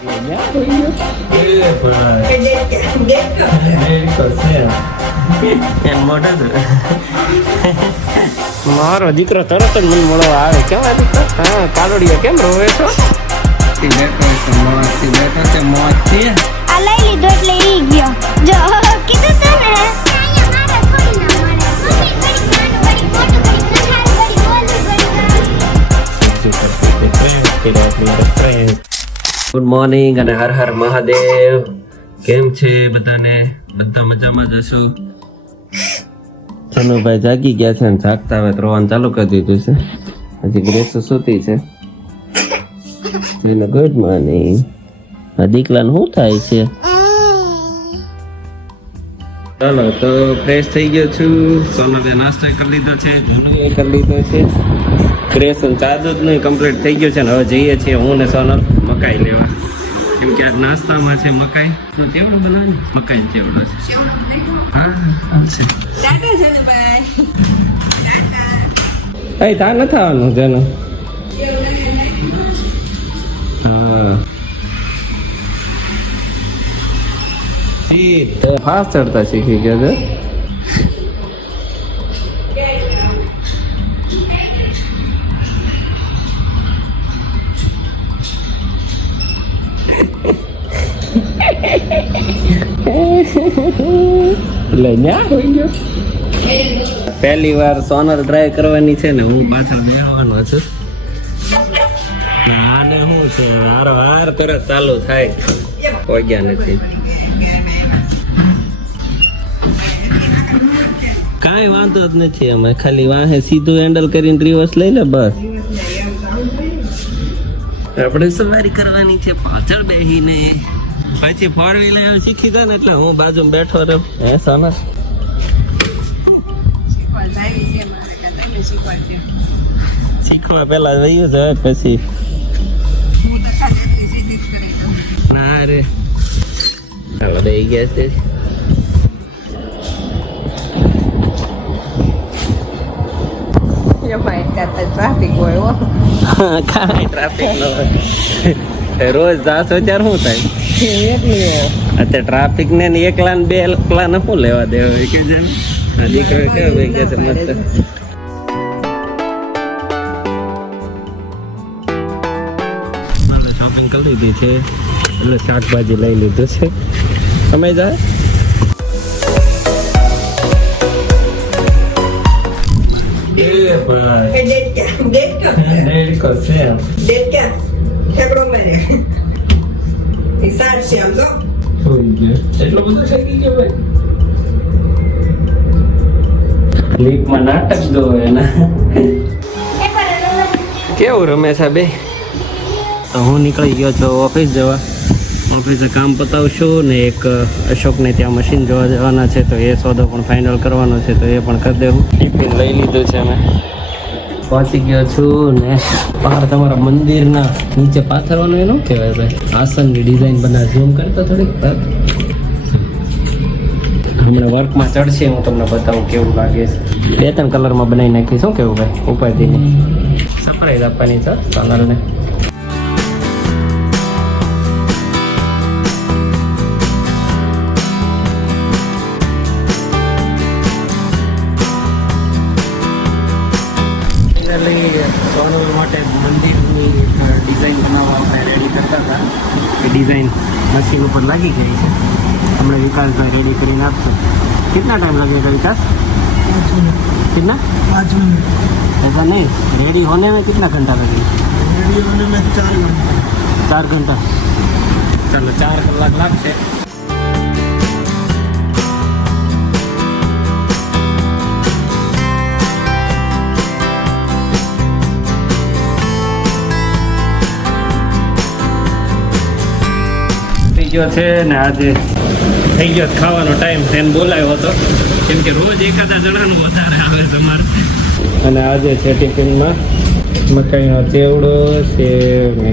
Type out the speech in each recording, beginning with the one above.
મારો દીકરો તરત જ મને મળવા આવે. કેમ દીકરો? હા, કાલોડિયા કેમ રોવે છો? બેઠો છે મોજથી. આ લઈ લીધો એટલે ઈ ગયો. જો કીધું તો ને. ગુડ મોર્નિંગ અને હર હર મહાદેવ. કેમ છે બધાને? બધા મજામાં જ હશો? ચનુભાઈ જાગી ગયા છે અને જાગતા હવે રોવાનું ચાલુ કરી દીધું છે. હજી ગ્રેસ સૂતી છે. Good morning. દીકલાને શું થાય છે? ચાલો તો ફ્રેશ થઈ ગયો છું. સોનલે નાસ્તો કરી લીધો છે, જૂનું કરી લીધો છે. ફ્રેશ ચા દૂધ નું કમ્પ્લીટ થઈ ગયું છે ને હવે જઈએ છીએ હું ને સોનલ મકાઈ લેવા. કેમ કે આજ નાસ્તામાં છે મકાઈ. તો ચેવડો બનાવે મકાઈ ચેવડો છે. હા આવશે. ટાટા છે ને ભાઈ. ટાટા. એ તા નથી આવવાનું જેનો. હા ફાસ્ટ ચડતા શીખી ગયા છે. પહેલી વાર સોનલ ટ્રાય કરવાની છે ને હું પાછળ બેસવાનો છું. આને શું છે હારો હાર કરે ચાલુ થાય પગ્યા નથી. કાંઈ વાંધો જ નથી. અમે ખાલી વાહે સીધું હેન્ડલ કરીને રિવર્સ લઈ લે બસ. આપણે સવારી કરવાની છે પાછળ બેસીને. પછી ફોર વ્હીલર શીખી દે ને એટલે હું બાજુમાં બેઠો રહ્યો. હે સોના શીખવા પેલા વયું જ પછી ના રે ચાલો દઈ ગયા છે. ટ્રાફિક હોય કાંઈ ટ્રાફિક ન હોય. રોજ જાશો ત્યારે શું થાય? અત્યારે ટ્રાફિક ને એકલા ને બે એકલા ને શું લેવા દેવા કે છે દીકરો કેવા ભાઈ કે છે મસ્ત. શોપિંગ કરી લીધી છે એટલે શાકભાજી લઈ લીધું છે. તમે જાય લીપમાં નાટક દો એના. કેવું રમે છે બે? તો હું નીકળી ગયો છું ઓફિસ જવા. ઓફિસે કામ પતાવશું ને એક અશોકને ત્યાં મશીન જોવા જવાના છે તો એ સોદો પણ ફાઇનલ કરવાનો છે તો એ પણ કરી દેવું. ટિફિન લઈ લીધું છે મેં. પહોંચી ગયો છું ને બહાર તમારા મંદિરના નીચે પાથરવાનું એનું કહેવાય ભાઈ આસનની ડિઝાઇન બનાવી ઝૂમ કરતો થોડીક હમણાં વર્કમાં ચડશે. હું તમને બતાવું કેવું લાગે છે. 2-3 કલરમાં બનાવી નાખી. શું કેવું ભાઈ? ઉપાધિને સરપ્રાઈઝ આપવાની છે સોનલને. સોનલ માટે મંદિરની ડિઝાઇન બનાવવા આપણે રેડી કરતા હતા. એ ડિઝાઇન મશીન ઉપર લાગી ગઈ છે. હમણાં વિકાસભાઈ રેડી કરીને આપશે. कितना टाइम लगेगा विकास? 5 मिनट. कितना? 5 मिनट. ऐसा नहीं, रेडी होने में कितना घंटा लगेगा? रेडी होने में 4 घंटा. 4 घंटा. चलो 4 कलाक लागશે. ગયો છે ને આજે થઈ ગયો ખાવાનો ટાઈમ. એને બોલાવ્યો હતો કેમ કે રોજ એકાદા જણાનું વધારે આવે છે અમારે. અને આજે છે ટિફિનમાં મકાઈનો ચેવડો સેવ ને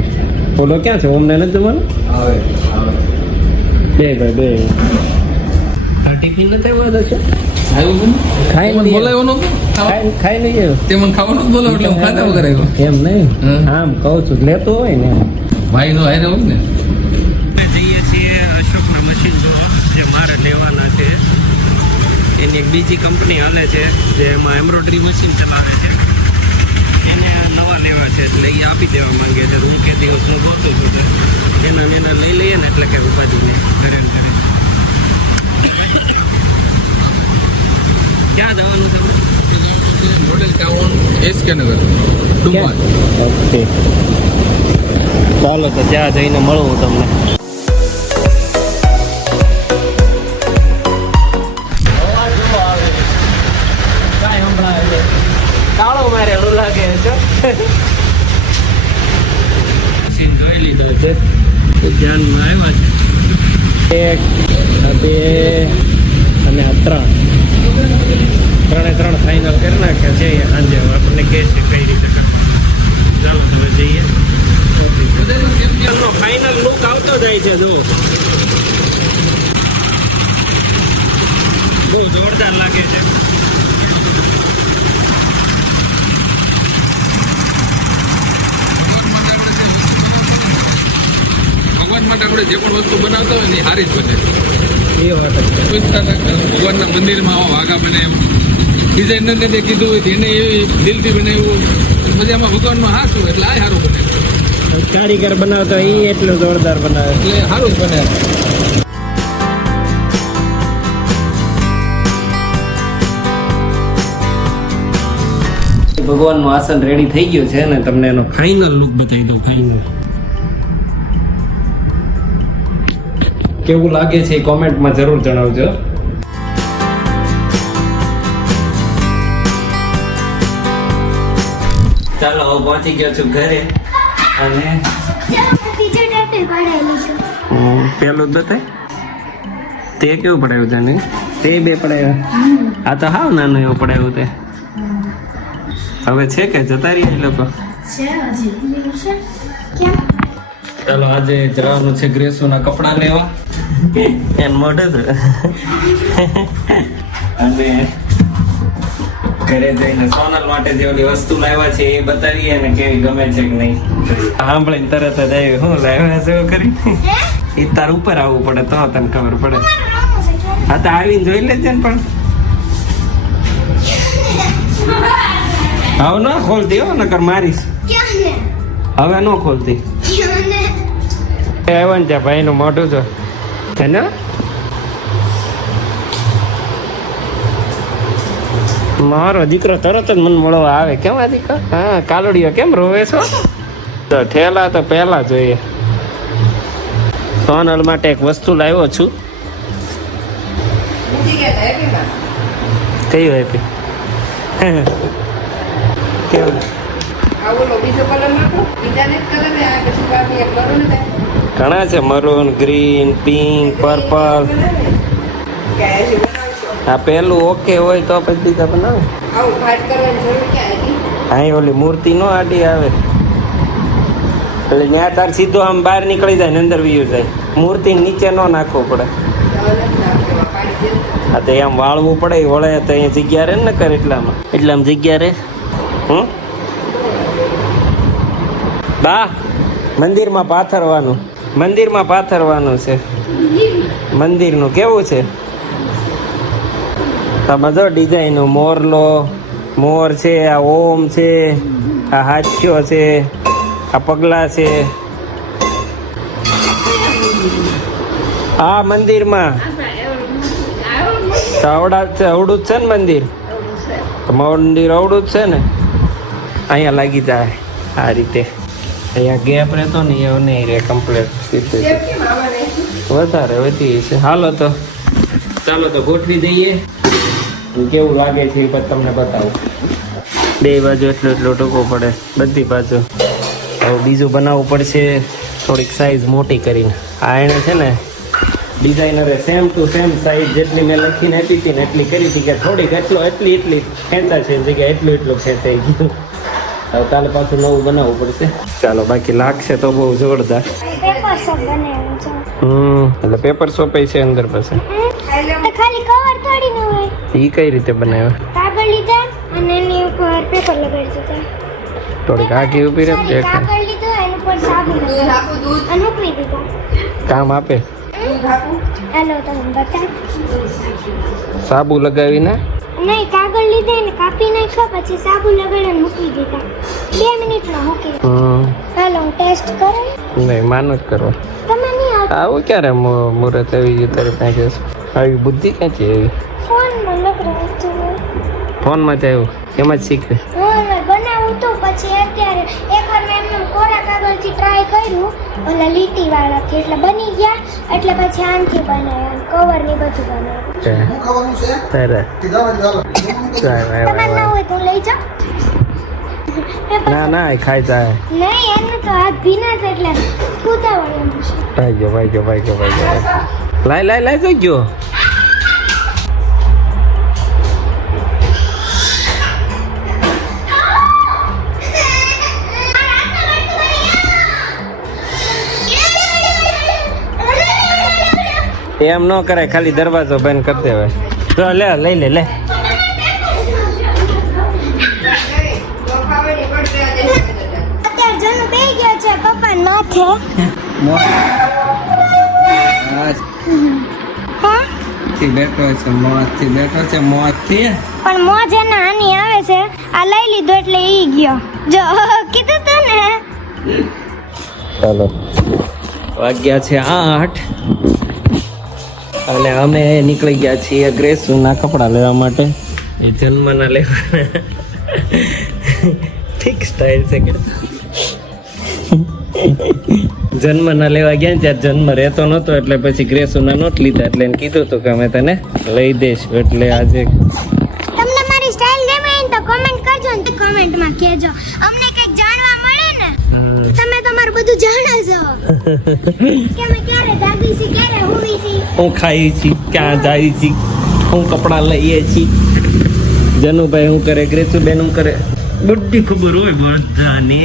ઓલો ક્યાં છે? ઓમને નથી જવાનું? આવે બે ભાઈ બે. આ ટિફિન નથી આવ્યો છે? ખાઈ લઈએ. તે મને ખાવાનું બોલો એટલે હું ખાધા વગર આવ્યો. એમ નહીં, આમ કહું છું લેતો હોય ને ભાઈ નો હારે હોય ને બીજી કંપની હાલે છે જે એમાં એમ્બ્રોઇડરી મશીન ચલાવે છે, એને નવા લેવા છે એટલે એ આપી દેવા માંગે છે. હું કે દિવસનું ગોતું છું તો એના લઈ લઈએ ને એટલે કે ઉપાધિ નહીં ઘરે ને ઘરે. ક્યાં જવાનું છે? હોટેલ ટાઉન SK નગર ડુમ્મર. ઓકે, ચાલો તો ત્યાં જઈને મળું તમને. કાળો મારેલું લાગે છે. જોઈ લીધો છે, ધ્યાનમાં આવ્યા છે. 1, 2 અને 3 ત્રણે 3 ફાઇનલ કરી નાખ્યા છે. સાંજે આપણને કહે છે કઈ રીતે કરવાનું. ચાલો તમે જઈએ. ફાઇનલ લુક આવતો જાય છે. જો બહુ જોરદાર લાગે છે. ભગવાન માટે આપણે જે પણ વસ્તુ બનાવતા હોય ને એ સારી જ બને. એ વાત છે. ભગવાનના મંદિરમાં આવા વાઘા બને એમ ડિઝાઇનરને જે કીધું હોય એને એવી દિલથી બનાવ્યું પછી આમાં ભગવાનનો હાથ હોય એટલે આ સારું બને, કારીગર બનાવતા એ એટલું જોરદાર બનાવે એટલે સારું જ બને. ભગવાનનું આસન રેડી થઈ ગયું છે ને તમને એનો ફાઇનલ લુક બતાવી દઉં. ફાઇનલ કેવું લાગે છે એ કોમેન્ટમાં જરૂર જણાવજો. ચાલો હું પહોંચી ગયો છું ઘરે અને બીજો ટેટુ પડાયેલું છે. પેલું જ બતાય તે કેવું પડાયું છે ને તે 2 પડાયું. આ તો હાવ નાનું એવું પડાયું તે. હવે છે કે જતા રહીએ લોકો. ચાલો આજે જવાનું છે ગ્રેસુના કપડાં લેવા. એન મોઢે છે અને ઘરે જઈને સોનલ માટે જે ઓલી વસ્તુ લાવ્યા છે એ બતાવીએ ને કેવી ગમે છે કે નહીં. સાંભળીને તરત જ આવી હું લાવ્યા છે એવું કરી. એ તાર ઉપર આવવું પડે તો તને ખબર પડે. હા તો આવીને જોઈ લેજે ને. પણ હવે ન ખોલતી હો નકર મારીશ. હવે ન ખોલતી. આવ્યો ને ત્યાં ભાઈનું મોઢું તો છે ને. મારો દીકરો તરત જ મને મળવા આવે. કેમ આ દીકરો? હા કાલોડીઓ કેમ રોવે છો? તો ઠેલા તો પહેલા જોઈએ. સોનલ માટે એક વસ્તુ લાવ્યો છું. કયું આપી? કેવું ઘણા છે. Maroon, green, pink, purple. આ પેલું ઓકે હોય તો પછી બીજા બનાવો. અહીં ઓલી મૂર્તિ નો આડી આવે એટલે ત્યાં તાર સીધો આમ બહાર નીકળી જાય ને અંદર વીયું જાય. મૂર્તિ નીચે ન નાખવું પડે. હા તો આમ વાળવું પડે. વળે તો અહીંયા જગ્યા રહે ને કર એટલામાં જગ્યા રહે. બા મંદિરમાં પાથરવાનું છે. મંદિરનું કેવું છે? આ બધો ડિઝાઇન મોર છે, આ ઓમ છે, આ હાથીઓ છે, આ પગલા છે. આ મંદિરમાં અવડું જ છે ને મંદિર અવડું જ છે ને. અહીંયા લાગી જાય આ રીતે. અહીંયા ગેપ રહેતો ને એવું નહીં રહે. કમ્પ્લીટ વધારે વધી છે. હાલો તો ચાલો તો ગોઠવી દઈએ. કેવું લાગે છે એ પછી તમને બતાવું. 2 બાજુ એટલો ટૂંકો પડે બધી બાજુ. હવે બીજું બનાવવું પડશે થોડીક સાઈઝ મોટી કરીને. આ એને છે ને ડિઝાઇનરે સેમ ટુ સેમ સાઈઝ જેટલી મેં લખીને આપી હતી ને એટલી કરી હતી કે થોડીક એટલી ખેંચા છે જગ્યા એટલું ખેંચાઈ ગયું. હવે કાલે પાછું નવું બનાવવું પડશે. ચાલો બાકી લાગશે તો બહુ જોરદાર. પેપર શોપ બનાવ્યું છે. એટલે પેપર શોપ છે અંદર પાસે. ખાલી કવર થોડી ન હોય. એ કઈ રીતે બનાવ્યા? કાગળ લીધા અને એની ઉપર પેપર લગાડી દીધા. થોડીક આખી ઉભી રહે. કાગળ લીધું એની ઉપર સાબુ લગાડ્યું અને ઉકળી દીધા. કામ આપે. હાલો તમે બતા. સાબુ લગાવીને નહીં, કાગળ લીધે ને કાપી નાખ્યો, પછી સાબુ લગાડીને મૂકી દીધા. 2 મિનિટમાં મૂકી દીધા. હાલો હું ટેસ્ટ કરું. નહીં માનો જ કરવા. તમે નહીં આવતા. આવું ક્યારે મુહૂર્ત આવી ગયું તારે પાસે આવી બુદ્ધિ ક્યાંથી આવી? ફોનમાં લગાડ્યું હતું. ફોનમાં જ આવ્યું એમાં જ શીખે. હું બનાવું તો પછી અત્યારે એકવાર મેં એમને કોરા કાગળથી ટ્રાય કર્યું ઓલા લીટી વાળાથી, એટલે બની ગયા. એટલે પછી આનથી બનાવ્યા, કવર ને બધું બનાવ્યું. તારે તમારે ના હોય તો લઈ જાઓ. ના ના એ ખાઈ જાય. નહીં, એમને તો હાથ ભીના છે એટલે ઉતાવળ એમ છે. ભાઈ ગયો લાય જોઈ ગયો. એમ ન કરાય, ખાલી દરવાજો બંધ કરી દેવાય. તો લે લે અત્યારે જનુ બેહી ગયો છે પપ્પા માથે. બેઠો છે મોજથી. પણ મોજ એને આની આવે છે. આ લઈ લીધો એટલે ઈ ગયો. જો કીધું તું ને. ચાલો વાગ્યા છે 8 અને અમે નીકળી ગયા છીએ ગ્રેસુના કપડાં લેવા માટે. એ જન્મના લેવા ઠીક સ્ટાઇલ છે કે જન્મના લેવા ગયા ત્યારે જન્મ રહેતો નહોતો એટલે પછી ગ્રેસુના નોટ લીધા એટલે એને કીધું હતું કે અમે તને લઈ દઈશું. એટલે આજે તમને મારી સ્ટાઇલ ગમે તો કમેન્ટ કરજો ને કમેન્ટમાં કહેજો. અમને કંઈક જાણવા મળે ને. તમે તમારું બધું જાણો છો કે અમે ક્યારે જાગી છીએ, ક્યારે હોવી છીએ, હું ખાઈ છી, ક્યાં જાય છી, હું કપડાં લઈએ છી, જનુભાઈ હું કરે, ગ્રેસુબેન હું કરે, બધી ખબર હોય બધાને.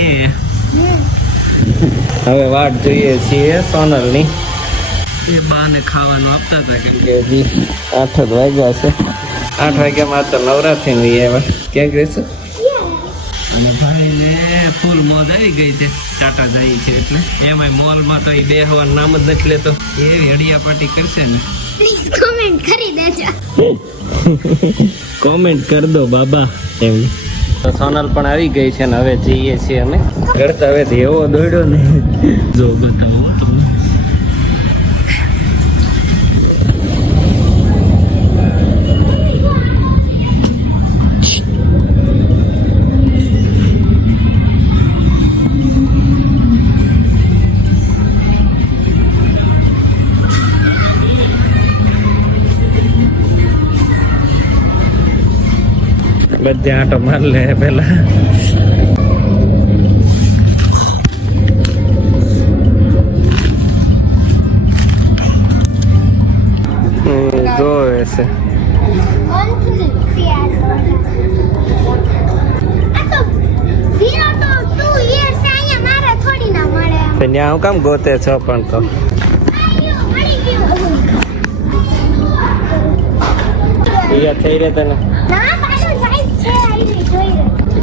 હવે વાટ જોઈએ છીએ સોનલની. એ બાને ખાવાનું આપતા હતા કેમ કે હજી 8 જ વાગ્યા છે. 8 વાગ્યામાં તો નવરાત્રી ની આવ્યા. ક્યાં ગ્રેસુ અને ભાઈને ફૂલ મોજ આવી ગઈ છે. ટાટા જાય છે એટલે એમાંય મોલમાં તો એ બેહવાનું નામ જ નથી લેતો. એવી હડિયા પાર્ટી કરશે ને. પ્લીઝ કમેન્ટ કરી દેજો. કોમેન્ટ કર દો બાબા એમ. તો સોનલ પણ આવી ગઈ છે ને હવે જઈએ છીએ અમે કરતા. હવે એવો દોડ્યો ને જો બતાવો તો. બધે આંટો માર લે પેલા. જોવે છે ત્યાં હું કામ ગોતે છો પણ તો થઈ રહે તને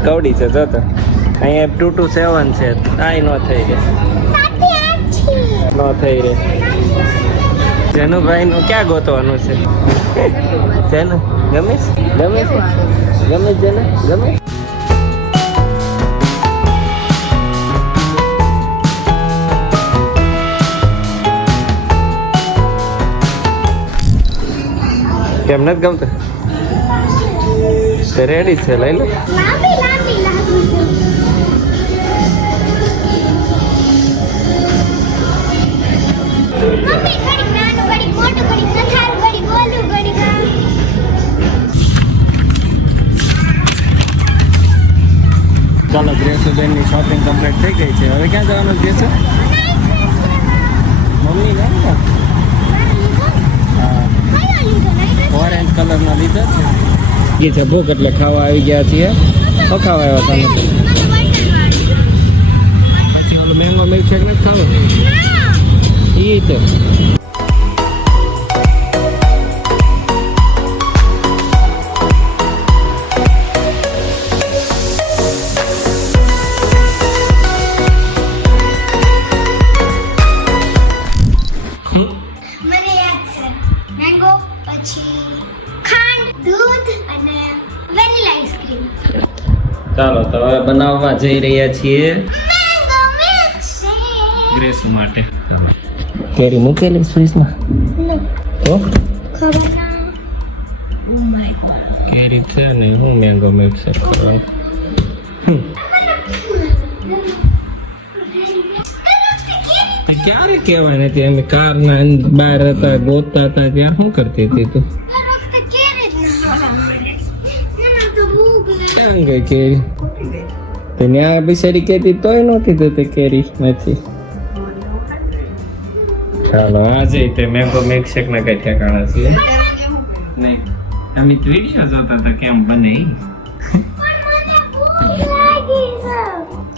કવડી છે જો તો અહીંયા 227 છે. આઈ નો થઈ રહે જનુભાઈ નું ક્યાં ગોતવાનું છે? જનુ ગમે છે જનુ ગમે. કેમ નથી ગમતું? રેડી છે લઈ લો. ચાલો ગ્રેસુબેન ની શોપિંગ કમ્પ્લીટ થઈ ગઈ છે. હવે ક્યાં જવાનું છે? મમ્મી ને ઓરેન્જ કલર નો લીધો છે. ભૂખ એટલે ખાવા આવી ગયા છીએ. ખાવા આવ્યા તમે મેંગો મિલ્કશેક નથી ખાવો એ તો. મને યાદ છે પછી ખાંડ, દૂધ અને વેનીલા આઈસ્ક્રીમ. ચાલો તો હવે બનાવવા જઈ રહ્યા છીએ મેંગો મિલ્કશેક. ગ્રેસ માટે. કેરી મૂકેલી ફ્રીજમાં તો ખબર ના. કેરી છે ને હું મેંગો મિક્સર કરવાનું. ક્યારે કહેવાય નથી અમે કારના બહાર હતા ગોતતા હતા ત્યાં શું કરતી હતી તું? ક્યાં ગઈ કેરી? તો ત્યાં બિચારી કહેતી તોય નહોતી થતી કેરી નથી. ચાલો આજે તે મેંગો મિલ્કશેક ના કઈ ઠેકાણા છીએ નહીં. અમે વિડીયો જોતા હતા કેમ બને ઈ.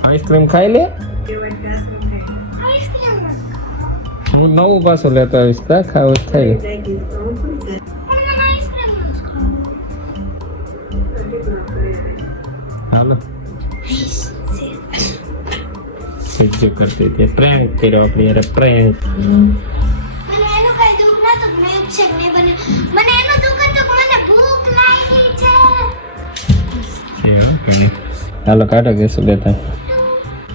આઈસ્ક્રીમ ખાઈ લે. હું નવું પાછું લેતો આવીશ તા ખાવું જ થાય. હાલો સજ્જ કરતી હતી પ્રેન્ક કર્યો આપણે યાર પ્રેન્ક. મને એનું કઈ દુઃખ નતું, મિલ્કશેક ને બને. મને એનું દુઃખ હતું કે મને ભૂખ લાગી છે. હાલો કાઢો ગેસ લેતા.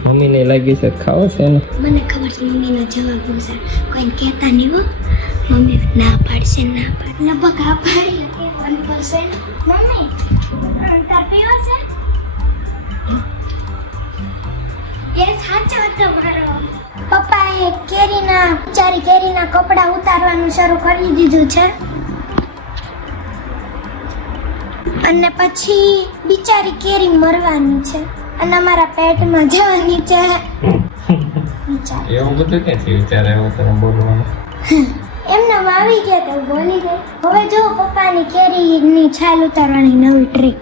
મમ્મીને લાગી છે ખાવો છે ને? મને ખબર છે મમ્મીનો જવાબ હશે. કોઈને કહેતા નહીં હો. મમ્મી ના પાડશે, ના પાડ. લગભગ હા પાડી કે 1%. મમ્મી તાર પીવો છે? એ સાચો હતો મારો. પપ્પાએ કેરીના કપડા ઉતારવાનું શરૂ કરી દીધું છે. અને પછી બિચારી કેરી મરવાની છે અને અમારા પેટમાં જવાની છે. એવું બધું ક્યાંથી વિચાર આવ્યો તને બોલવાનું? એમને આવી ગયા તો બોલી ગઈ. હવે જો પપ્પાની કેરીની છાલ ઉતારવાની નવી ટ્રીક.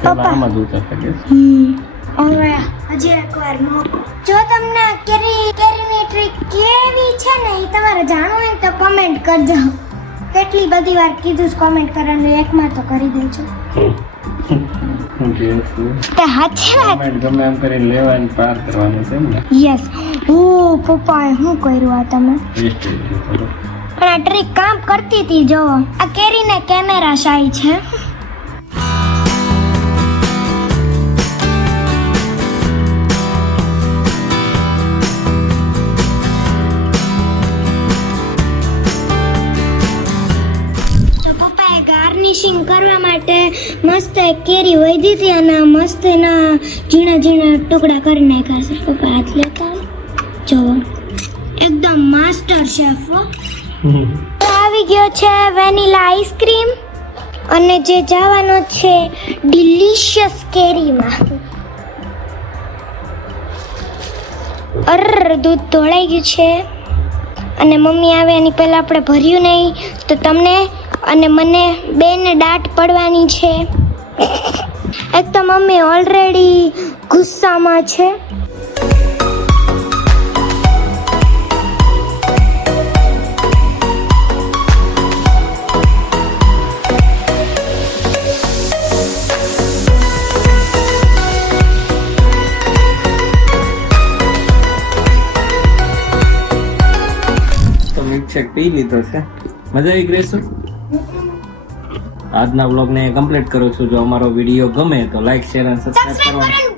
પપ્પા આમાં જ ઉતારતા ગેસ. હવે હજી એકવાર મોકો. જો તમને કેરીની ટ્રીક કેવી છે ને એ તમારે જાણવું હોય ને તો કમેન્ટ કરજો. કેટલી બધી વાર કીધું કોમેન્ટ કરવાનું, એકમાં તો કરી દેજો. તે હાચી વાત. કમેન્ટ ગમે એમ કરીને લેવાની પાર કરવાની છે ને. યસ. ઓ પપ્પાએ શું કર્યું આ તમે? પણ આ ટ્રીક કામ કરતી હતી. જો આ કેરીને કેમેરા શાઈ છે. ગાર્નિશિંગ કરવા માટે મસ્ત એક કેરી વધી હતી અને મસ્ત એના ઝીણા ઝીણા ટુકડા કરી નાખ્યા છે. પપ્પા હાથ લેતા જો એકદમ માસ્ટર શેફ. આવી ગયો છે વેનીલા આઈસ્ક્રીમ અને જે જવાનો છે ડિલિશિયસ કેરીમાં. દૂધ ઢોળાઈ ગયું છે અને મમ્મી આવે એની પહેલા આપણે ભર્યું નહીં તો તમને અને મને બેને દાટ પડવાની છે. એક તો મમ્મી ઓલરેડી ગુસ્સામાં છે. તો મિલ્કશેક પી લીધો છે. મજા આવી ગ્રેસ? આજના વ્લોગને કમ્પ્લીટ કરું છું. જો અમારો વિડીયો ગમે તો લાઈક શેર અને સબસ્ક્રાઇબ કરવાનું